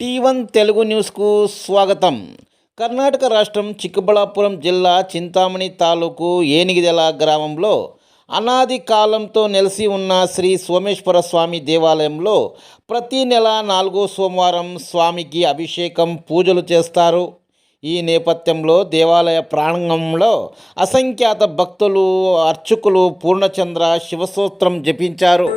టీ1 తెలుగు న్యూస్కు స్వాగతం. కర్ణాటక రాష్ట్రం చిక్కబళ్ళాపురం జిల్లా చింతామణి తాలూకు ఏనిగిదెల గ్రామంలో అనాది కాలంతో నెలసి ఉన్న శ్రీ సోమేశ్వర స్వామి దేవాలయంలో ప్రతి నెల 4వ సోమవారం స్వామికి అభిషేకం పూజలు చేస్తారు. ఈ నేపథ్యంలో దేవాలయ ప్రాంగణంలో అసంఖ్యాత భక్తులు, అర్చకులు పూర్ణచంద్ర శివస్తోత్రం జపించారు.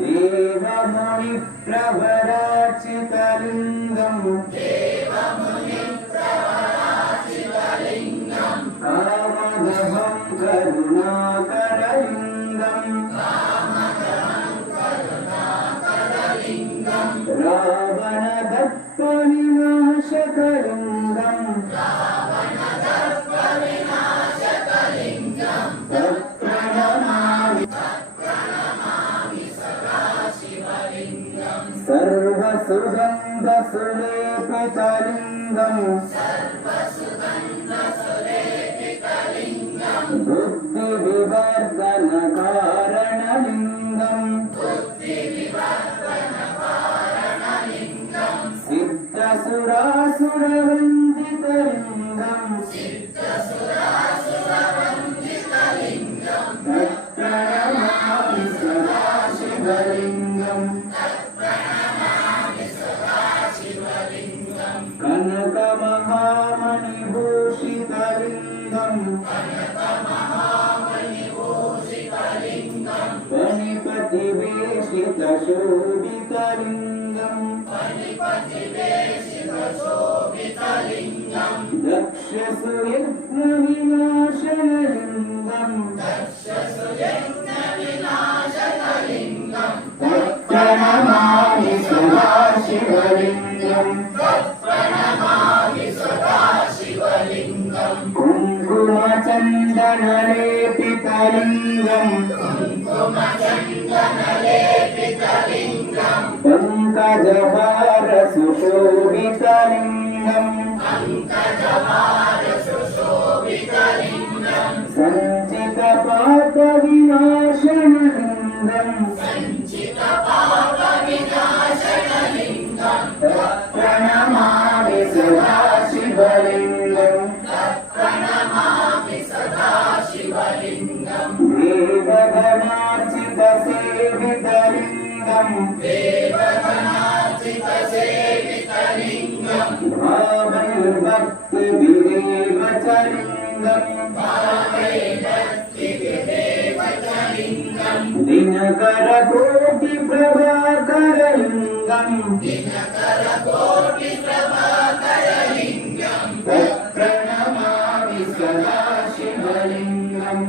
దేవముని ప్రవరాచితలింగం కామదహం కరుణాకరలింగం రావణదర్ప వినాశకలింగం సర్వసుగంధ సులేపితలింగం బుద్ధి వివర్ధన కారణలింగం సిద్ధసురాసురవందితలింగం తత్ప్రణమామి సదాశివలింగం కనకమహామణిభూషితలింగం ఫణిపతివేషితశోభితలింగం దక్షసుయజ్ఞవినాశనలింగం తత్ప్రణమామి సదాశివలింగం కుంకుమచందనలేపితలింగం పంకజహార సుశోభితలింగం సంచిత పాప వినాశనలింగం ప్రణమామి సదాశివలింగం దేవగణార్చిత సేవితలింగం భావైర్భక్తి విరేవచలింగం దినకర కోటి ప్రభాకరలింగం తత్ప్రణమామి సదాశివలింగం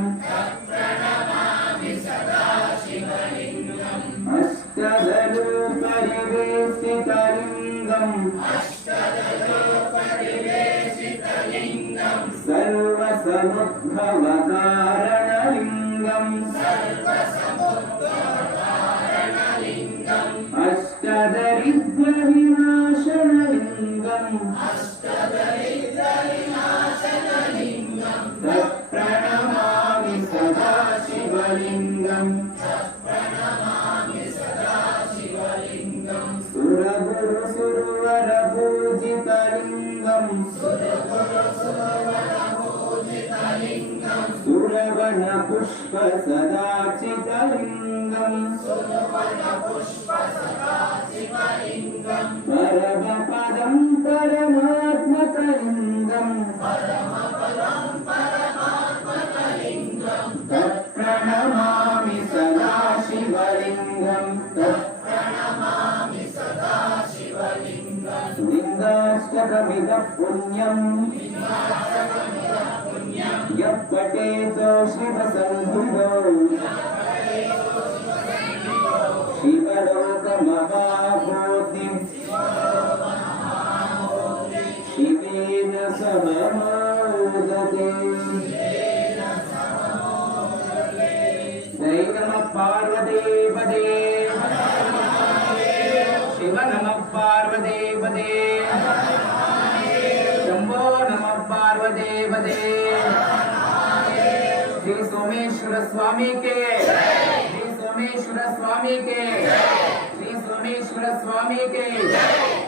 అష్టదలు పరివేశితలింగం సర్వసముద్భవ కారణలింగం అష్టదరిద్ర వినాశనలింగం తత్ప్రణమామి సదాశివలింగం సురగురు సురవర పూజితలింగం సురవన పుష్ప సదాచితలింగం పరమపదం పరమాత్మకలింగం తత్ప్రణమామి సదాశివలింగం లింగాష్టకమిద పుణ్యం యప్పటేతో శివసంధుడో శివలోకమహాభూతి శివేన సమమోదతే पार्वती पदे शिव नमः पार्वती पदे शंभो नमः पार्वती पदे श्री सोमेश्वर स्वामी के श्री सोमेश्वर स्वामी के श्री सोमेश्वर स्वामी के